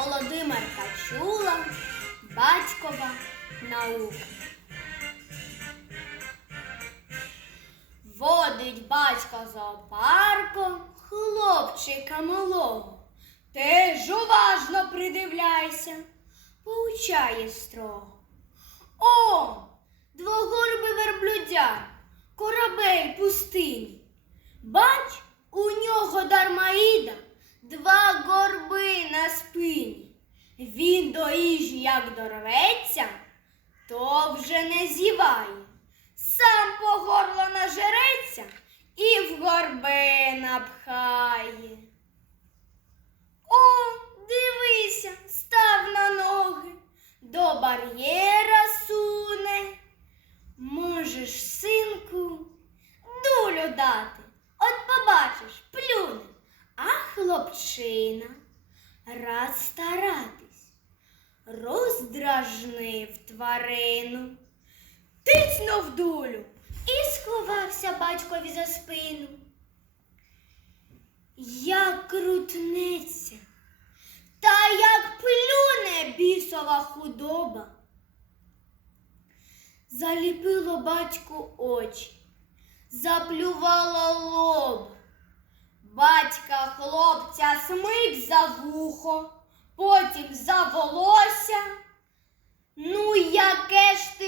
Володимирка чула батькова наука. Водить батько зоопарком хлопчика малого. Теж уважно придивляйся, поучає строго. О, двогорби верблюдя, корабель пустині. Бач, у нього дармаїда. Два горби на спині. До їжі як дорветься, то вже не зіває. Сам по горло нажереться і в горби напхає. О, дивися, став на ноги, до бар'єра суне. Можеш, синку, дулю дати, от побачиш, плюне. А хлопчина рад старатись, роздражнив тварину, тицнув дулю і сховався батькові за спину. Як крутнеться, та як плюне бісова худоба. Заліпило батьку очі, заплювало лоб. Батька хлопця смик за вухо, потім за волосся. Ну, яке ж